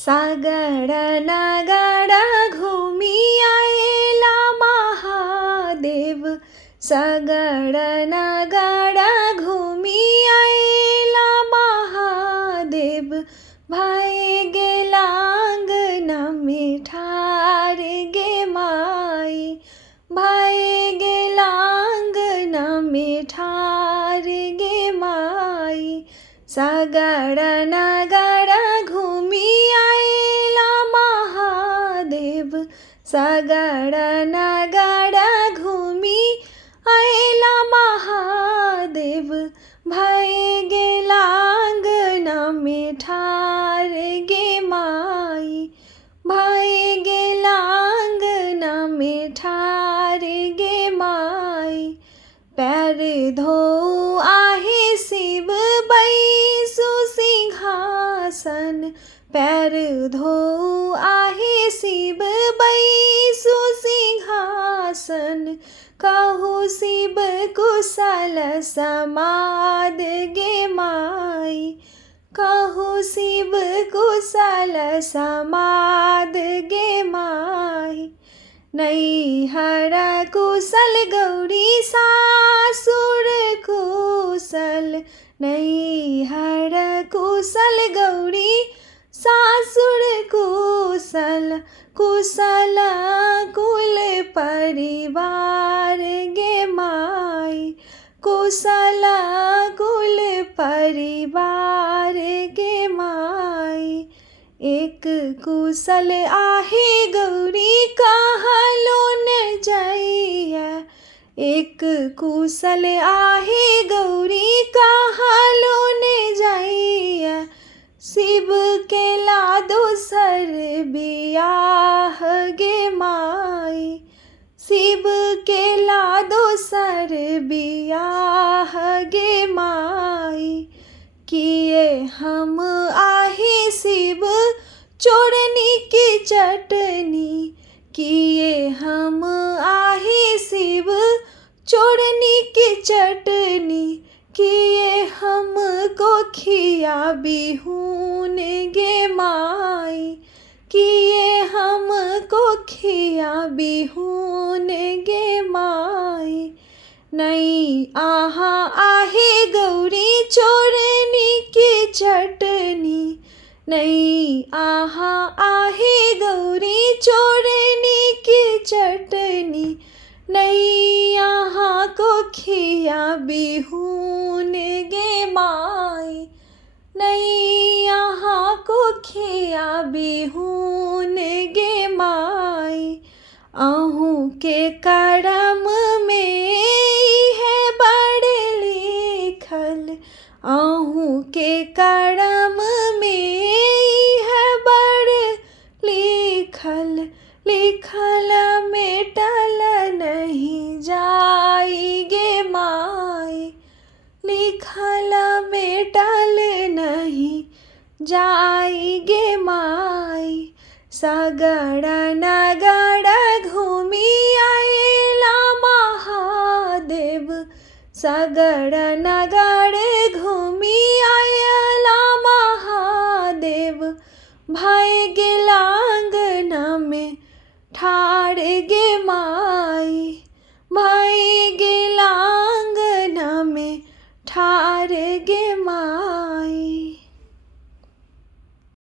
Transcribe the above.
सागड नागड घुमी आयला महादेव, सागड नागड घुमी आयला महादेव, भाई गेला अंगना में ठार गे माई, भाई गेला अंगना में ठार गे माई, सागड नागड घुमी आयला महादेव, सागड नागड घुमी आयला महादेव, भाई गेला अंगना में ठार गे माई, भाई गेला अंगना में ठार गे माई, पैर धो आहे शिव बैसु सिंहासन, पैर धो आहे शिव बैसु सिंहासन, कहु शिव कुशल समाद गे माई, कहु शिव कुशल समाद गे माई, नैहर कुशल गौरी सासुर कुशल, नैहर कुशल गौरी सासुर कुशल, कुशल कुल परिवार गे माई, कुशल कुल परिवार गे माई, एक कुशल आहे गौरी कहलो न जइया, एक कुशल आहे गौरी कहलो न जइया, शिव केला दोसर बियाह गे माई, शिव केला दोसर बियाह गे माई, किए हम आहे शिव चोरनी की चटनी, किए हम आहे शिव चोरनी की चटनी, किए हम को खिया बिहून गे माई, किए हम को खिया बिहून गे माई, नहीं आहा आहे गौरी चोरनी की चटनी, नहीं आहा आहे गौरी चोरनी की चटनी, नहीं यहाँ को खिया बिहून गे माई, नहीं यहाँ को खिया बिहून गे माई, अहूँ के करम में है बड़ लिखल, अहूँ के करम में है बड़ लिखल, लिखल मेटल नहीं जाई गे माई, लिखल मेटल नहीं जाई गे माई, सागड नागड घुमी आयला महादेव, सागड नागड घुमी आयला महादेव, भाई गेला अंगना में ठाड़ गे माई, भाई